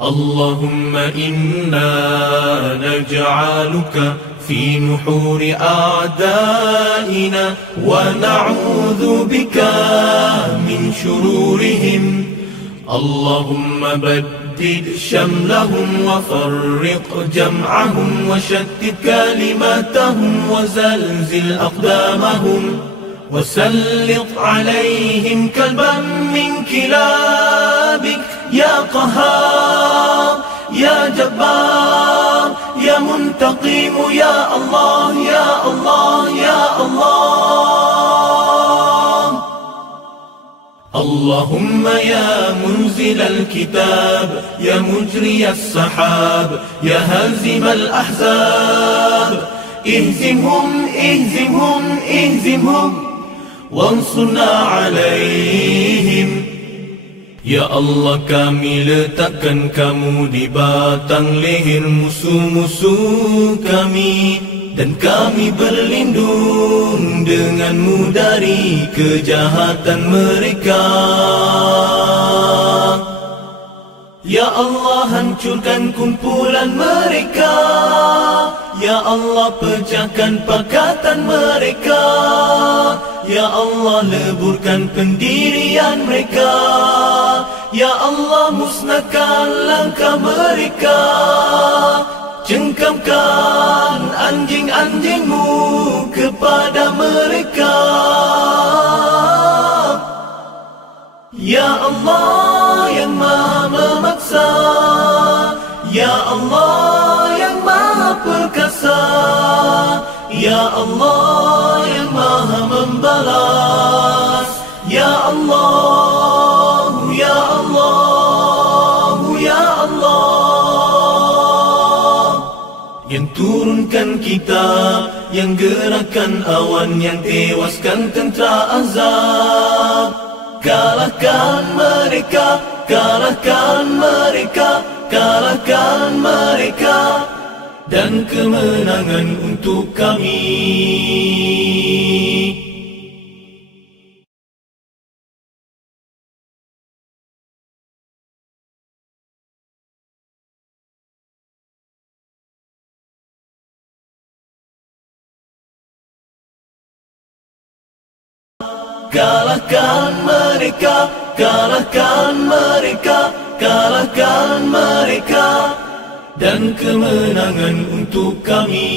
اللهم إنا نجعلك في نحور أعدائنا ونعوذ بك من شرورهم. اللهم بدد شملهم وفرق جمعهم وشتت كلماتهم وزلزل أقدامهم وسلط عليهم كلبا من كلابك يا قهار يا جبار يا منتقم يا الله يا الله يا الله. اللهم يا منزل الكتاب يا مجري السحاب يا هازم الأحزاب اهزمهم اهزمهم اهزمهم وانصرنا عليهم. Ya Allah, kami letakkan kamu di batang leher musuh-musuh kami, dan kami berlindung denganmu dari kejahatan mereka. Ya Allah, hancurkan kumpulan mereka. Ya Allah, pecahkan pakatan mereka. Ya Allah, leburkan pendirian mereka. Ya Allah, musnahkan langkah mereka. Cengkamkan anjing-anjingmu kepada mereka. Ya Allah yang maha memaksa, Ya Allah yang maha perkasa, Ya Allah yang maha membalas, Ya Allah, Ya Allah, Ya Allah. Yang turunkan kitab, yang gerakan awan, yang tewaskan tentera azab. Kalahkan mereka, kalahkan mereka, kalahkan mereka, dan kemenangan untuk kami. Kalahkan mereka, kalahkan mereka, kalahkan mereka, dan kemenangan untuk kami.